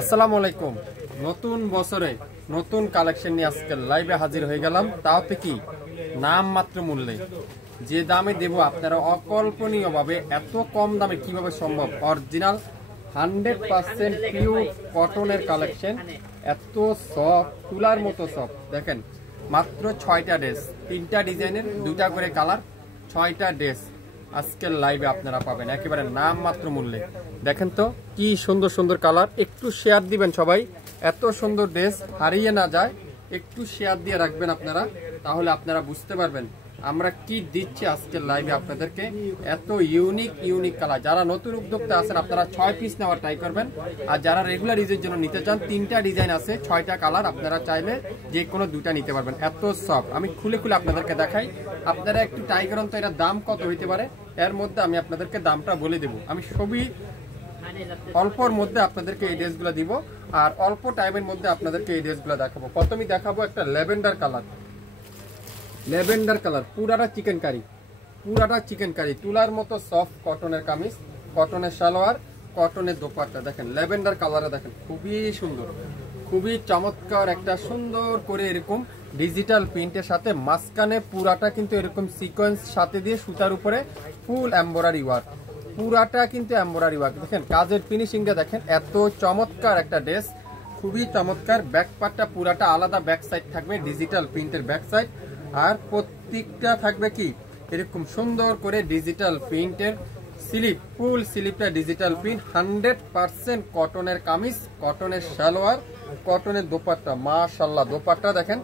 আসসালামু আলাইকুম। নতুন বছরে নতুন কালেকশন নিয়ে আজকে লাইভে হাজির হয়ে গেলাম, তাওতে কি নাম মাত্র মূল্যে। যে দামে দেব আপনারা অকল্পনীয়ভাবে, এত কম দামে কিভাবে সম্ভব। অরিজিনাল 100% পিওর কটনের কালেকশন, এত সফট, তুলার মতো সফট। দেখেন মাত্র 6টা ড্রেস, 3টা ডিজাইনের 2টা করে কালার, 6টা ড্রেস আজকের লাইভে আপনারা পাবেন একেবারে নাম মাত্র মূল্যে। দেখেন তো কি সুন্দর সুন্দর কালার, একটু শেয়ার দিবেন সবাই, এত সুন্দর ড্রেস হারিয়ে না যায়। একটু শেয়ার দিয়ে রাখবেন আপনারা, তাহলে আপনারা বুঝতে পারবেন আমরা কি দিচ্ছি আজকের লাইভে আপনাদেরকে। এত ইউনিক কালার। যারা নতুন উদ্যোক্তা আছেন আপনারা 6 পিস নেওয়ার ট্রাই করবেন, আর যারা রেগুলার ইউজের জন্য নিতে চান 3টা ডিজাইন আছে, 6টা কালার, আপনারা চাইলে যে কোনো 2টা নিতে পারবেন। এত সফট, আমি খুলে আপনাদেরকে দেখাই, আপনারা একটু ট্রাই করুন তো এটার দাম কত হইতে পারে। এর মধ্যে আমি আপনাদেরকে দামটা বলে দেবো। আমি সবই অল্পর মধ্যে আপনাদেরকে এই ড্রেসগুলো দিব, আর অল্প টাইমের মধ্যে আপনাদেরকে এই ড্রেসগুলো দেখাবো। প্রথমেই দেখাবো একটা ল্যাভেন্ডার কালার। পুরাটা চিকেন কারি, তুলার মতো সফট কটনের কামিজ, কটনের সালোয়ার, কটনের দোপাট্টা। দেখেন ল্যাভেন্ডার কালারে, দেখেন খুবই সুন্দর, খুবই চমৎকার। একটা সুন্দর করে এরকম ডিজিটাল প্রিন্টের সাথে মাঝখানে পুরাটা কিন্তু এরকম সিকোয়েন্স সাথে দিয়ে সুতার উপরে ফুল এমব্রয়ডারি ওয়ার্ক, পুরাটা কিন্তু এমব্রয়ডারি ওয়ার্ক। দেখেন কাজের ফিনিশিংটা দেখেন, এত চমৎকার একটা ড্রেস, খুবই চমৎকার। ব্যাক পার্টটা পুরাটা আলাদা ব্যাক সাইড থাকবে, ডিজিটাল প্রিন্টের ব্যাক সাইড, আর প্রত্যেকটা থাকবে কি এরকম সুন্দর করে ডিজিটাল প্রিন্টের স্লিপ, ফুল স্লিপটা ডিজিটাল প্রিন্ট। 100% কটনের কামিজ, কটনের সালোয়ার, কটনের দোপাট্টা। মাশাআল্লাহ, দোপাট্টা দেখেন,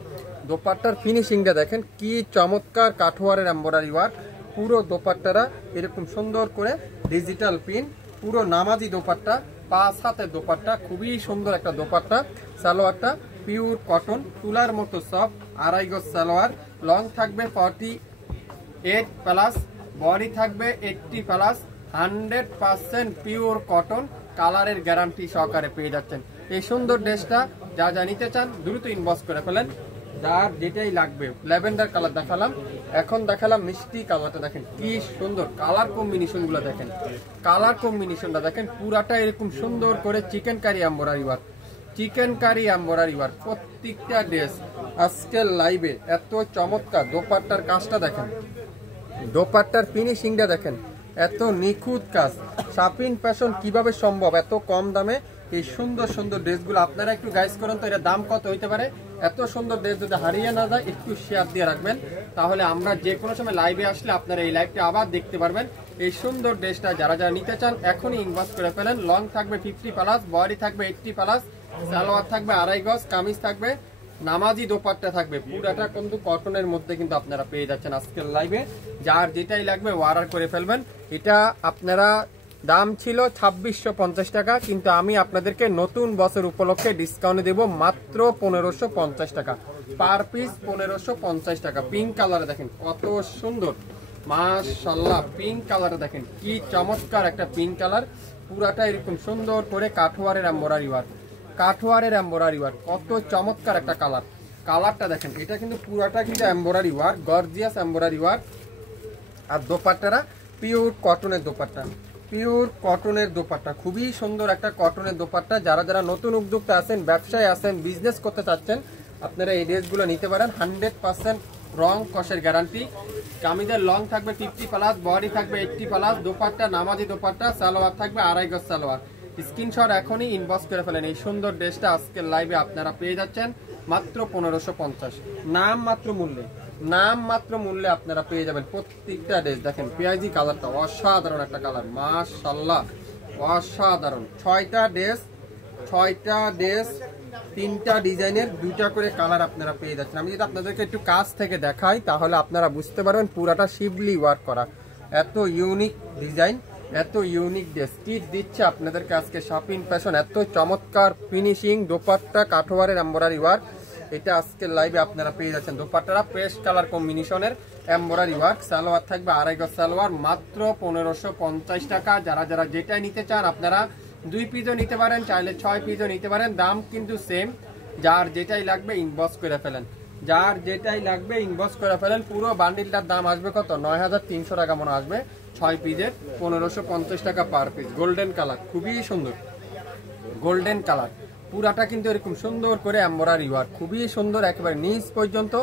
দোপাট্টার ফিনিশিংটা দেখেন কি চমৎকার, কাঠওয়ারের এমব্রয়ডারি ওয়ার্ক। পুরো দোপাট্টারা এরকম সুন্দর করে ডিজিটাল প্রিন্ট, পুরো নামাজি দোপাট্টা, 5 হাতের দোপাট্টা, খুবই সুন্দর একটা দোপাট্টা। সালোয়ারটা পিওর কটন, তুলার মতো সফট, 2.5 গজ সালোয়ার, লং থাকবে 48 প্লাস, বডি থাকবে 80 প্লাস। 100% পিওর কটন, কালারের গ্যারান্টি সহকারে পেয়ে যাচ্ছেন। এই সুন্দর ড্রেসটা যা নিতে চান দ্রুত ইনবক্স করে ফেলেন, যার যেটাই লাগবে। ল্যাভেন্ডার কালার দেখালাম, এখন দেখালাম মিষ্টি কালারটা। দেখেন কি সুন্দর কালার কম্বিনেশন গুলো, দেখেন কালার কম্বিনেশনটা দেখেন, পুরাটা এরকম সুন্দর করে চিকেন কারি এমব্রয়ডারি ওয়ার্ক, প্রত্যেকটা ড্রেস আজকের লাইভে এত চমৎকার। দোপাট্টার কাজটা দেখেন, দোপাট্টার ফিনিশিংটা দেখেন, এত নিখুঁত কাজ। শাপিন ফ্যাশন কিভাবে সম্ভব এত কম দামে এই সুন্দর সুন্দর ড্রেসগুলো। আপনারা একটু গাইস করুন তো এর দাম কত হইতে পারে। এত সুন্দর ড্রেস যদি হারিয়ে না যায় একটু শেয়ার দিয়ে রাখবেন, তাহলে আমরা যে কোনো সময় লাইভে আসলে আপনারা এই লাইভটা আবার দেখতে পারবেন। এই সুন্দর ড্রেসটা যারা নিতে চান এখনই ইনবক্স করে ফেলেন। লং থাকবে 50 প্লাস, বডি থাকবে 80 প্লাস, সালোয়ার থাকবে 2.5 গজ, কামিজ থাকবে নামাজি, দোপাট্টা থাকবে পুরাটা কিন্তু কটনের মধ্যে কিন্তু আপনারা পেয়ে যাচ্ছেন আজকের লাইভে। যার যেটাই লাগবে অর্ডার করে ফেলবেন। এটা আপনারা দাম ছিল 2650 টাকা, কিন্তু আমি আপনাদেরকে নতুন বছর উপলক্ষে ডিসকাউন্ট দেব মাত্র 1550 টাকা পার পিস, 1550 টাকা। পিঙ্ক কালারে দেখেন কত সুন্দর, মাশাআল্লাহ। পিঙ্ক কালারে দেখেন কি চমৎকার একটা পিঙ্ক কালার, পুরাটা এরকম সুন্দর করে কাঠওয়ারের এমব্রয়ডারি ওয়ার্ক, কত চমৎকার একটা কালার। কালারটা দেখেন, এটা কিন্তু পুরাটা কিন্তু embroidery work, gorgeous embroidery work. আর দোপাট্টারা পিওর কটনের দোপাট্টা, খুবই সুন্দর একটা কটনের দোপাট্টা। যারা নতুন উদ্যোক্তা আছেন, ব্যবসায় আছেন, বিজনেস করতে চাচ্ছেন, আপনারা এই ড্রেসগুলো নিতে পারেন। 100% রং কষের গ্যারান্টি। কামিজের লং থাকবে 50 প্লাস, বডি থাকবে 80 প্লাস, দোপাট্টা নামাজি দোপাট্টা, সালোয়ার থাকবে 2.5 গজ সালোয়ার। স্ক্রিনশট এখনই ইনবক্স করে ফেলেন। এই সুন্দর ড্রেসটা আজকের লাইভে আপনারা পেয়ে যাচ্ছেন মাত্র 1550, নাম মাত্র মূল্যে আপনারা পেয়ে যাবেন প্রত্যেকটা ড্রেস। দেখেন পেঁয়াজি কালারটা অসাধারণ একটা কালার, মাশাআল্লাহ অসাধারণ। 6টা ড্রেস, 3টা ডিজাইনের 2টা করে কালার আপনারা পেয়ে যাচ্ছেন। আমি যদি আপনাদেরকে একটু কাছ থেকে দেখাই তাহলে আপনারা বুঝতে পারবেন পুরাটা শিবলি ওয়ার্ক করা, এত ইউনিক ডিজাইন, এত ইউনিক ড্রেস। কি দিচ্ছে আপনাদেরকে আজকে শাপিন ফ্যাশন, এত চমৎকার ফিনিশিং, দোপাট্টা কাঠওয়ারের এমব্রয়ডারি ওয়ার্ক। এটা আজকের লাইভে আপনারা পেয়ে যাচ্ছেন। দোপাট্টারা পেস্ট কালার কম্বিনেশনের এমব্রয়ডারি ওয়ার্ক, সালোয়ার থাকবে 2.5 গজ সালোয়ার, মাত্র 1550 টাকা। যারা যেটাই নিতে চান আপনারা 2 পিসও নিতে পারেন, চাইলে 6 পিসও নিতে পারেন, দাম কিন্তু সেম। যার যেটাই লাগবে ইনবক্স করে ফেলেন, পুরো বান্ডিলটার দাম আসবে কত, 9300 টাকা মনে আসবে। 6 পিসের 1550 টাকা পার পিস। গোল্ডেন কালার, খুবই সুন্দর। গোল্ডেন কালার, পুরাটা কিন্তু এরকম সুন্দর করে এমব্রয়ডারি ওয়ার্ক, খুবই সুন্দর, একেবারে নিচ পর্যন্ত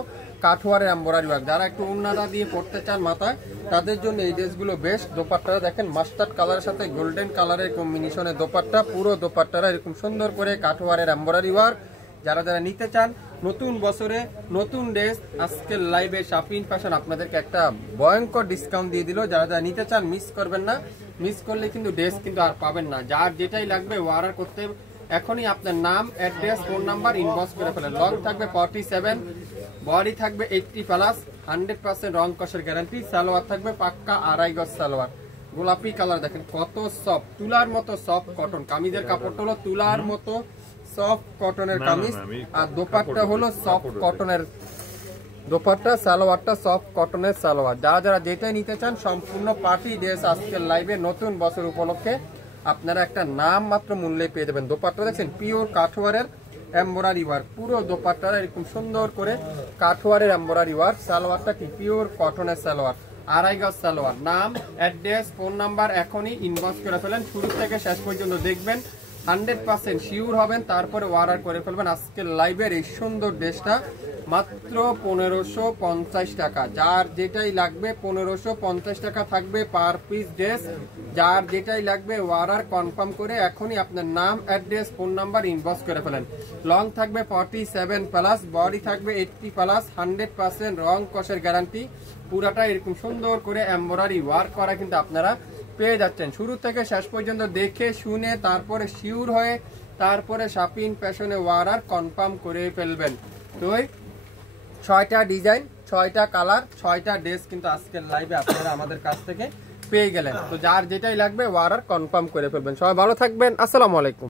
কাঠওয়ারের এমব্রয়ডারি ওয়ার্ক। যারা একটু উন্নাদা দিয়ে পড়তে চান মাথায়, তাদের জন্য এই ড্রেসগুলো বেস্ট। দোপাট্টাটা দেখেন মাস্টার্ড কালারের সাথে গোল্ডেন কালারের কম্বিনেশনে দোপাট্টা, পুরো দোপাট্টাটা এরকম সুন্দর করে কাঠওয়ারের এমব্রয়ডারি ওয়ার্ক। যারা যারা নিতে চান নতুন বছরে নতুন ড্রেস, আজকের লাইভে শাপিং ফ্যাশন আপনাদেরকে একটা ভয়ঙ্কর ডিসকাউন্ট দিয়ে দিল। যারা যারা নিতে চান মিস করবেন না, মিস করলে কিন্তু ড্রেস কিন্তু আর পাবেন না। যার যেটাই লাগবে অর্ডার করতে এখনই আপনার নাম, অ্যাড্রেস, ফোন নাম্বার ইনবক্স করে ফেলেন। লং থাকবে 47, বডি থাকবে 80+, 100% রং কষের গ্যারান্টি। সালোয়ার থাকবে পাক্কা 2.5 গজ সালোয়ার, গোলাপি কালার দেখেন কত সফট, তুলার মতো সফট কটন। কামিজের কাপড়টা হলো তুলার মতো সফট কটনের কামিজ, আর দোপাট্টা হলো সফট কটনের দোপাট্টা, সালোয়ারটা সফট কটনের সালোয়ার। যারা যারা যেটাই নিতে চান সম্পূর্ণ পার্টি ড্রেস আজকের লাইভে নতুন বছর উপলক্ষে আপনারা একটা নাম মাত্র মূল্যে পেয়ে যাবেন। দোপাট্টা দেখছেন পিওর কাঠওয়ারের এমব্রয়ডারি ওয়ার্ক, পুরো দোপাট্টাটা এরকম সুন্দর করে কাঠওয়ারের এমব্রয়ডারি ওয়ার্ক। সালোয়ারটা কি পিওর কটনের সালোয়ার, 2.5 গজ সালোয়ার। নাম, অ্যাড্রেস, ফোন নাম্বার এখনই ইনবক্স করে ফেলেন। শুরু থেকে শেষ পর্যন্ত দেখবেন, 100% শিওর হবেন, তারপরে অর্ডার করে ফেলবেন। আজকের লাইভের এই সুন্দর ড্রেসটা মাত্র 1550 টাকা। যার যেটাই লাগবে 1550 টাকা থাকবে পার পিস ড্রেস। যার যেটাই লাগবে অর্ডার কনফার্ম করে এখনই আপনার নাম, অ্যাড্রেস, ফোন নাম্বার ইনবক্স করে ফেলেন। লং থাকবে 47+, বডি থাকবে 80+, 100% রং কষের গ্যারান্টি। পুরাটা এরকম সুন্দর করে এমব্রয়ডারি ওয়ার্ক করা কিন্তু আপনারা পেয়ে যাচ্ছেন। শুরু থেকে শেষ পর্যন্ত দেখে শুনে তারপরে শিওর হয়ে তারপরে শাপিং ফ্যাশনে অর্ডার কনফার্ম করে ফেলবেন। তো 6টা ডিজাইন, 6টা কালার, 6টা ড্রেস কিন্তু আজকের লাইভে আপনারা আমাদের কাছ থেকে পেয়ে গেলেন। তো যার যেটাই লাগবে অর্ডার কনফার্ম করে ফেলবেন। সবাই ভালো থাকবেন, আসসালামু আলাইকুম।